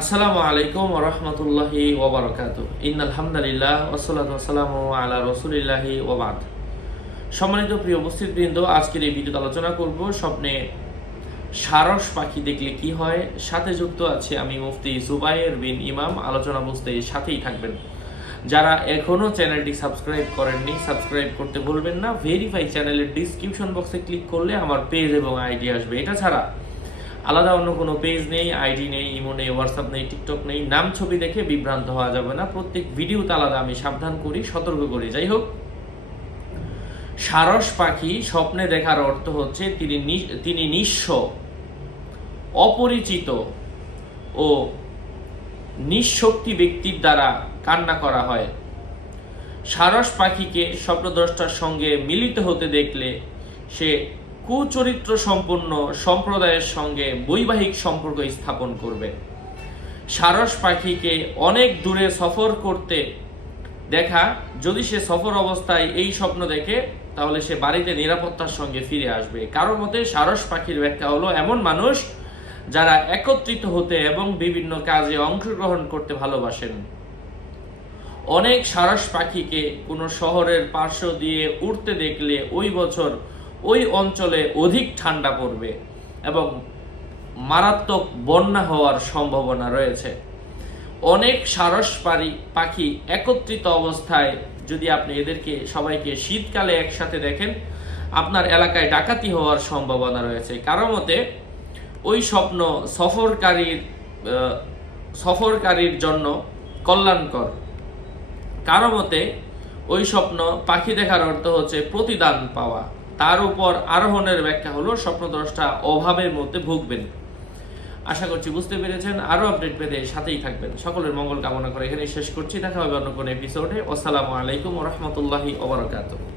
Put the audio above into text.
আসসালামু আলাইকুম ওয়া রাহমাতুল্লাহি ওয়া বারাকাতুহু। ইন্নাল হামদালিল্লাহ ওয়াসসালাতু ওয়াসসালামু আলা রাসূলিল্লাহি ওয়া বা'দ। সম্মানিত প্রিয় উপস্থিতবৃন্দ, আজকের এই ভিডিওতে আলোচনা করব স্বপ্নে সারস পাখি দেখলে কি হয়। সাথে যুক্ত আছে আমি মুফতি জুবায়ের বিন ইমাম। আলোচনা বুঝতে সাথেই থাকবেন। যারা এখনো চ্যানেলটি সাবস্ক্রাইব করেননি, সাবস্ক্রাইব করতে ভুলবেন না। ভেরিফাই চ্যানেলের ডিসক্রিপশন বক্সে ক্লিক করলে আমার পেজ এবং আইডি আসবে। এটা ছাড়া আলাদা অন্য কোনো পেজ নেই, আইডি নেই, ইমো নেই, হোয়াটসঅ্যাপ নেই, টিকটক নেই। নাম ছবি দেখে বিভ্রান্ত হওয়া যাবে না। প্রত্যেক ভিডিওতে আলাদা আমি সাবধান করি, সতর্ক করি। যাই হোক, সারস পাখি স্বপ্নে দেখার অর্থ হচ্ছে তিনি নিঃস্ব, অপরিচিত ও নিঃশক্তি ব্যক্তির দ্বারা কান্না করা হয়। সারস পাখিকে স্বপ্নদ্রষ্টার সঙ্গে মিলিত হতে দেখলে সে কুচরিত্র সম্পন্ন সম্প্রদায়ের সঙ্গে বৈবাহিক সম্পর্ক স্থাপন করবে। সারস পাখিকে অনেক দূরে সফর করতে দেখা, যদি সে সফর অবস্থায় এই স্বপ্ন দেখে তাহলে সে বাড়িতে নিরাপত্তার সঙ্গে ফিরে আসবে। কারো মতে সারস পাখির ব্যাখ্যা হলো এমন মানুষ যারা একত্রিত হতে এবং বিভিন্ন কাজে অংশগ্রহণ করতে ভালোবাসেন। অনেক সারস পাখিকে কোনো শহরের পার্শ্ব দিয়ে উড়তে দেখলে ওই বছর ওই অঞ্চলে অধিক ঠান্ডা পড়বে এবং মারাত্মক বন্যা হওয়ার সম্ভাবনা রয়েছে। অনেক সারস পাখি একত্রিত অবস্থায় যদি আপনি এদেরকে সবাইকে শীতকালে একসাথে দেখেন, আপনার এলাকায় ডাকাতি হওয়ার সম্ভাবনা রয়েছে। কারো মতে ওই স্বপ্ন সফরকারীর জন্য কল্যাণকর। কারো মতে ওই স্বপ্ন পাখি দেখার অর্থ হচ্ছে প্রতিদান পাওয়া। তার উপর আরোহণের ব্যাখ্যা হলো স্বপ্নদ্রষ্টা অভাবের মধ্যে ভুগবেন। আশা করছি বুঝতে পেরেছেন। আরো আপডেট পেতে সাথেই থাকবেন। সকলের মঙ্গল কামনা করে এখানেই শেষ করছি। দেখা হবে অন্য কোনো এপিসোডে। আসসালামু আলাইকুম ওয়া রাহমাতুল্লাহি ওয়া বারাকাতুহু।